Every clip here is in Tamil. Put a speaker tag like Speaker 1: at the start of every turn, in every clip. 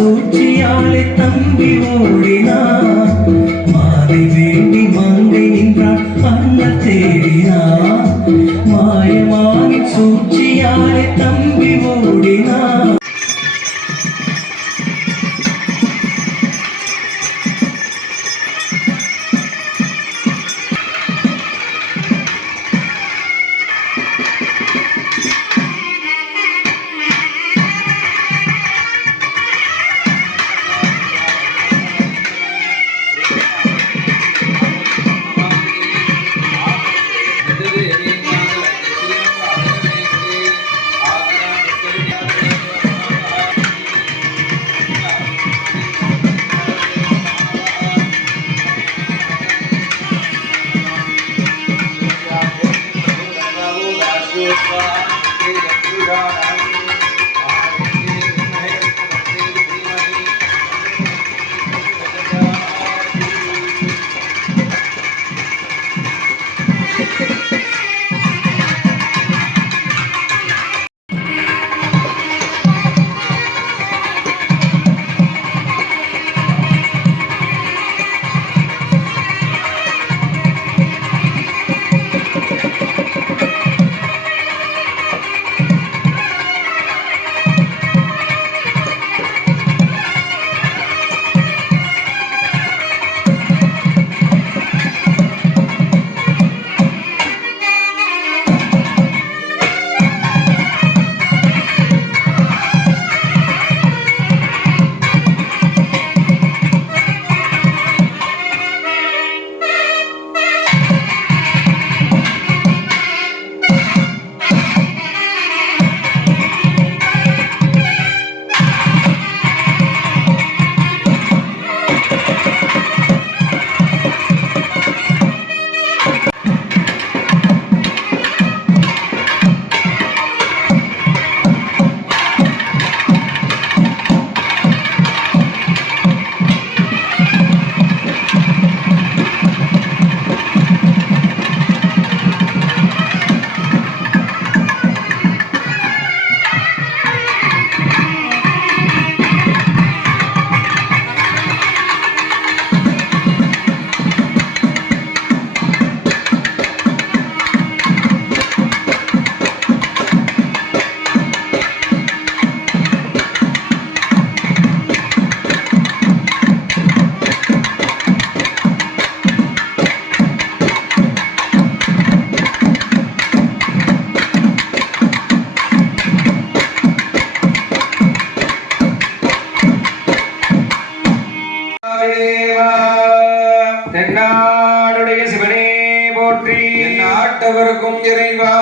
Speaker 1: சூழ்ச்சியாலே தம்பி ஓடினான்.
Speaker 2: தென்னாடுடைய சிவனே போற்றி. நாட்டவருக்கும் இறைவா.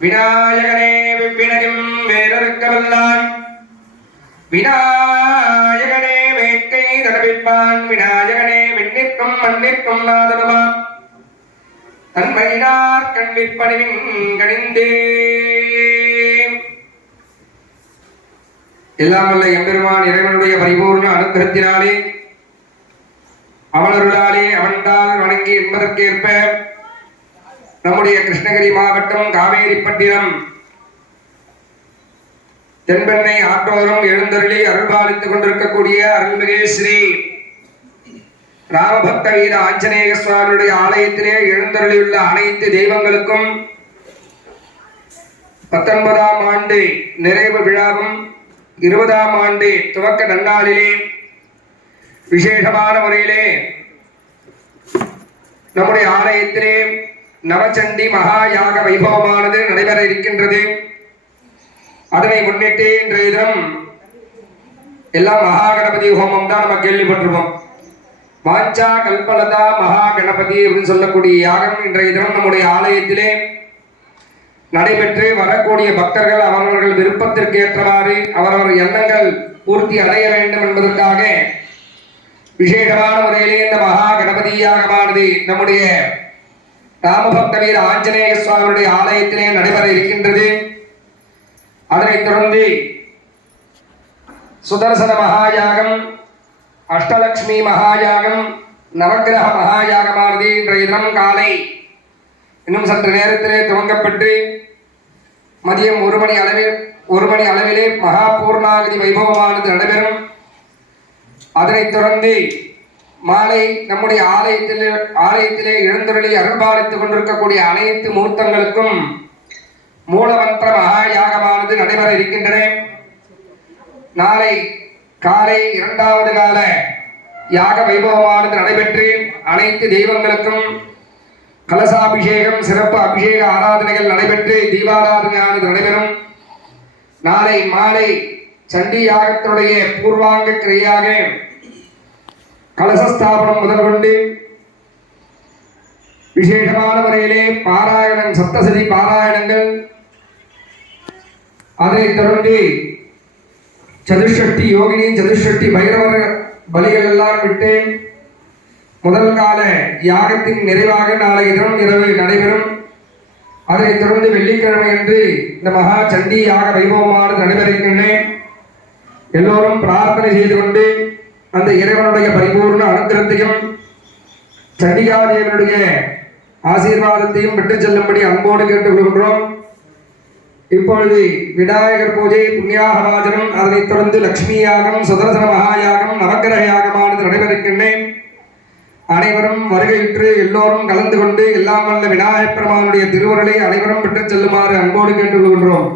Speaker 2: விநாயகனே விப்பினையும் வேறறுக்கவல்லான் விநாயகனே வேட்கை தடவிப்பான். விநாயகனே விண்ணிற்கும் மண்ணிற்கும் நாதனுமாம். தன்மையினார் கண்விற்பனின் கணிந்தே எல்லாம் வல்ல எம்பெருமான் இறைவனுடைய பரிபூர்ண அனுகிரகத்தினாலே அவனருளாலே அவன்தால் வணங்கி என்பதற்கேற்ப நம்முடைய கிருஷ்ணகிரி மாவட்டம் காவேரிப்பட்டினம். தென்பெண்ணை ஆற்றோரம் எழுந்தருளி அருள்பாலித்துக் கொண்டிருக்கக்கூடிய அருள்மிகு ஸ்ரீ ராமபக்த வீர ஆஞ்சநேய சுவாமியுடைய ஆலயத்திலே எழுந்தருளியுள்ள அனைத்து தெய்வங்களுக்கும் பத்தொன்பதாம் ஆண்டு நிறைவு விழாவும் இருபதாம் ஆண்டு துவக்க நன்னாளிலே விசேஷமான முறையிலே நம்முடைய ஆலயத்திலே நவச்சண்டி மகா யாக வைபவமானது நடைபெற இருக்கின்றது. அதனை முன்னிட்டு இன்றைய தினம் எல்லாம் மகா கணபதி ஹோமம் தான் நம்ம கேள்விப்பட்டிருப்போம். வாஞ்சா கல்பலதா மகா கணபதி அப்படின்னு சொல்லக்கூடிய யாகம் இன்றைய தினம் நம்முடைய ஆலயத்திலே நடைபெற்று வரக்கூடிய பக்தர்கள் அவரவர்கள் விருப்பத்திற்கு ஏற்றவாறு அவரவர் எண்ணங்கள் பூர்த்தி அடைய வேண்டும் என்பதற்காக விசேஷமான முறையிலே இந்த மகா கணபதி யாகமானது நம்முடைய ராமபக்த வீர ஆஞ்சநேய சுவாமியுடைய ஆலயத்திலே நடைபெற இருக்கின்றது. அதனைத் தொடர்ந்து சுதர்சன மகாயாகம் அஷ்டலக்ஷ்மி மகாயாகம் நவகிரக மகாயாகமானது இன்றைய தினம் காலை இன்னும் சற்று நேரத்திலே துவங்கப்பட்டு மதியம் ஒரு மணி அளவில் ஒரு மணி அளவிலே மகா பூர்ணாகதி வைபவமானது நடைபெறும். அதனைத் தொடர்ந்து மாலை நம்முடைய ஆலயத்தில் ஆலயத்திலே இழந்துருளி அருள்பாலித்துக் கொண்டிருக்கக்கூடிய அனைத்து மூர்த்தங்களுக்கும் மூலமந்திர மகா யாகமானது நடைபெற இருக்கின்றன. நாளை காலை இரண்டாவது கால யாக வைபவமானது நடைபெற்று அனைத்து தெய்வங்களுக்கும் கலசாபிஷேகம் சிறப்பு அபிஷேக ஆராதனைகள் நடைபெற்று தீபாராதனையானது நடைபெறும். நாளை மாலை சண்டி யாகத்தினுடைய பூர்வாங்க கிரையாக கலசஸ்தாபனம் முதற்கொண்டு விசேஷமான முறையிலே பாராயணம் சப்தசதி பாராயணங்கள். அதைத் தொடர்ந்து சதுஷ்டி யோகினி சதுஷ்டி பைரவர் பலிகள் எல்லாம் விட்டு முதல் கால யாகத்தின் நிறைவாக நாளை தினம் இரவு நடைபெறும். அதனைத் தொடர்ந்து வெள்ளிக்கிழமை என்று இந்த மகா சண்டி யாக வைபவமானது நடைபெறுகின்றேன். எல்லோரும் பிரார்த்தனை செய்து கொண்டு அந்த இறைவனுடைய பரிபூர்ண அனுகிரத்தையும் சண்டிகாதேவனுடைய ஆசீர்வாதத்தையும் பெற்று செல்லும்படி அன்போடு கேட்டுக்கொள்கின்றோம் இப்பொழுது விநாயகர் பூஜை புண்ணியாகவாசனம் அதனைத் தொடர்ந்து லக்ஷ்மி யாகம் சுதர்சன மகாயாகம் நவக்கிரக யாகமானது நடைபெறுகின்றேன். அனைவரும் வருகையுற்று எல்லோரும் கலந்து கொண்டு எல்லாம் வல்ல விநாயகப் பெருமானுடைய திருவுருளை அனைவரும் பெற்றுச் செல்லுமாறு அன்போடு கேட்டுக்கொள்கின்றோம்